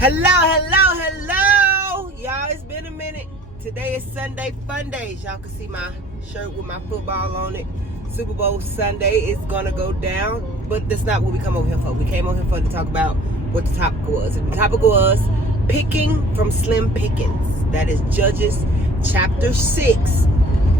Hello. Y'all, it's been a minute. Today is Sunday Fun Days. Y'all can see my shirt with my football on it. Super Bowl Sunday is gonna go down, but that's not what we come over here for. We came over here for to talk about what the topic was. And the topic was picking from Slim Pickens. That is Judges chapter 6,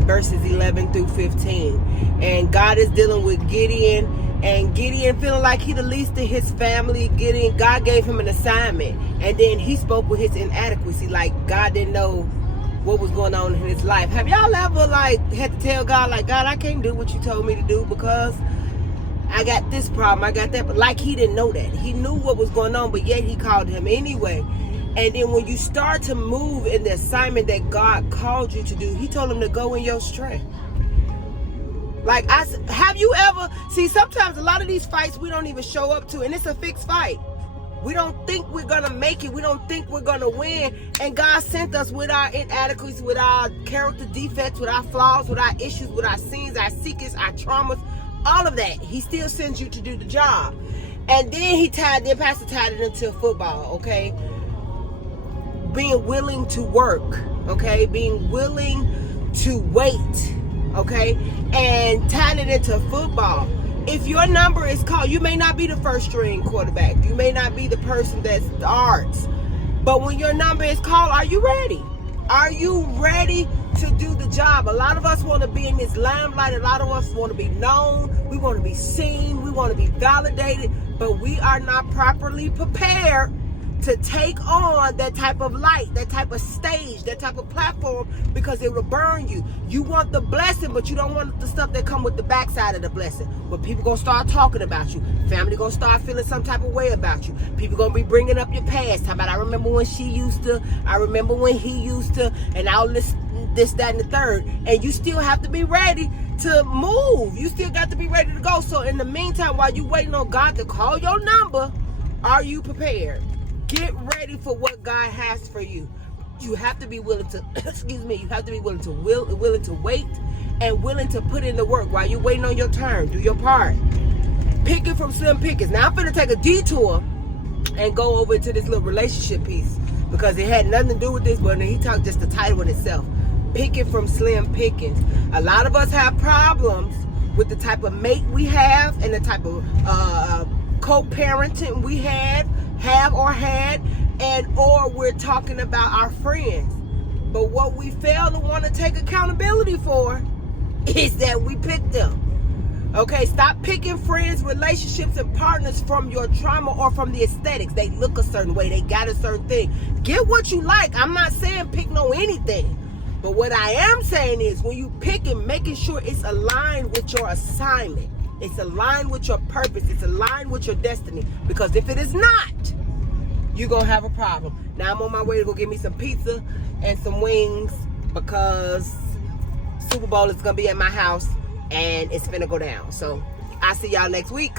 verses 11 through 15. And God is dealing with Gideon. And Gideon feeling like he the least of his family. God gave him an assignment. And then he spoke with his inadequacy. Like God didn't know what was going on in his life. Have y'all ever had to tell God, God, I can't do what you told me to do because I got this problem, I got that. But like he didn't know that. He knew what was going on, but yet he called him anyway. And then when you start to move in the assignment that God called you to do, he told him to go in your strength. Have you ever, sometimes a lot of these fights we don't even show up to, and it's a fixed fight. We don't think we're going to make it. We don't think we're going to win. And God sent us with our inadequacies, with our character defects, with our flaws, with our issues, with our sins, our secrets, our traumas, all of that. He still sends you to do the job. And then Pastor tied it into football, okay? Being willing to work, okay? Being willing to wait, okay? And tying it into football. If your number is called, you may not be the first string quarterback. You may not be the person that starts. But when your number is called, are you ready? Are you ready to do the job? A lot of us want to be in this limelight. A lot of us want to be known. We want to be seen. We want to be validated. But we are not properly prepared to take on that type of light, that type of stage, that type of platform, because it will burn you. You want the blessing, but you don't want the stuff that come with the backside of the blessing. But people gonna start talking about you. Family gonna start feeling some type of way about you. People gonna be bringing up your past. How about I remember when she used to, I remember when he used to, and I'll list this, that, and the third. And you still have to be ready to move. You still got to be ready to go. So in the meantime, while you waiting on God to call your number, are you prepared? Get ready for what God has for you. You have to be willing to, you have to be willing to willing to wait and willing to put in the work while you're waiting on your turn. Do your part. Picking from Slim Pickens. Now I'm going to take a detour and go over into this little relationship piece because it had nothing to do with this, but he talked just the title in itself. Picking from Slim Pickens. A lot of us have problems with the type of mate we have and the type of co-parenting we have or had, or we're talking about our friends. But what we fail to want to take accountability for is that we picked them. Okay, stop picking friends, relationships, and partners from your trauma or from the aesthetics. They look a certain way, they got a certain thing. Get what you like. I'm not saying pick no anything. But what I am saying is when you pick it, making sure it's aligned with your assignment. It's aligned with your purpose. It's aligned with your destiny. Because if it is not, you're going to have a problem. Now I'm on my way to go get me some pizza and some wings because Super Bowl is going to be at my house and it's finna go down. So I'll see y'all next week.